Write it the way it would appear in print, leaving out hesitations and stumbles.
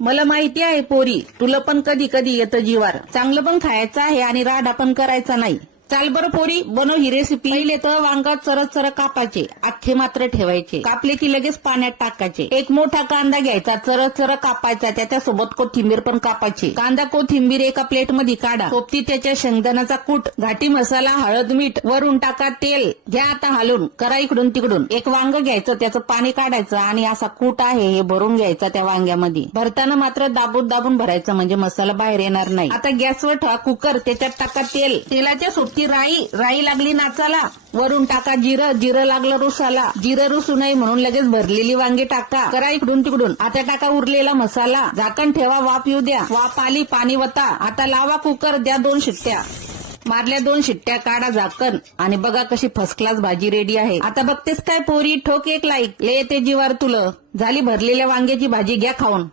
मला माहिती आहे पोरी, तुला पण कधी कधी येतं जीवार. चांगलं पण खायचं आहे आणि राडा पण करायचा नाही. चाल बरं पोरी, बनव ही रेसिपी. पहिले तर वांग चरत चरत कापायचे, अख्खे मात्र ठेवायचे. कापले की लगेच पाण्यात टाकायचे. एक मोठा कांदा घ्यायचा, चरत चरत कापायचा, त्याच्यासोबत कोथिंबीर पण कापायची. कांदा कोथिंबीर एका प्लेट मध्ये काढा. सोबती त्याच्या शेंगदाण्याचा कूट, घाटी मसाला, हळद, मीठ, वरून टाका तेल. घ्या आता हालून, करा इकडून तिकडून. एक वांग घ्यायचं, त्याचं पाणी काढायचं आणि असा कूट आहे हे भरून घ्यायचा त्या वांग्यामध्ये. भरताना मात्र दाबून दाबून भरायचं म्हणजे मसाला बाहेर येणार नाही. आता गॅसवर ठेवा कुकर, त्याच्यात टाका तेल. तेलाच्या सोबती राई लागली नाचाला, वरून टाका जिरं, जिरं लागलं रुसाला. जिरं रुसू नये म्हणून लगेच भरलेली वांगी टाका. करा इकडून तिकडून. आता टाका उरलेला मसाला, झाकण ठेवा, वाफ येऊ द्या. वाफ आली, पाणी वता. आता लावा कुकर, द्या 2 शिट्ट्या. मारल्या 2 शिट्ट्या, काढा झाकण आणि बघा कशी फर्स्ट क्लास भाजी रेडी आहे. आता बघतेस काय पोरी, ठोक एक लाईक. ले येते जीवार तुला. झाली भरलेल्या वांग्याची भाजी, घ्या खाऊन.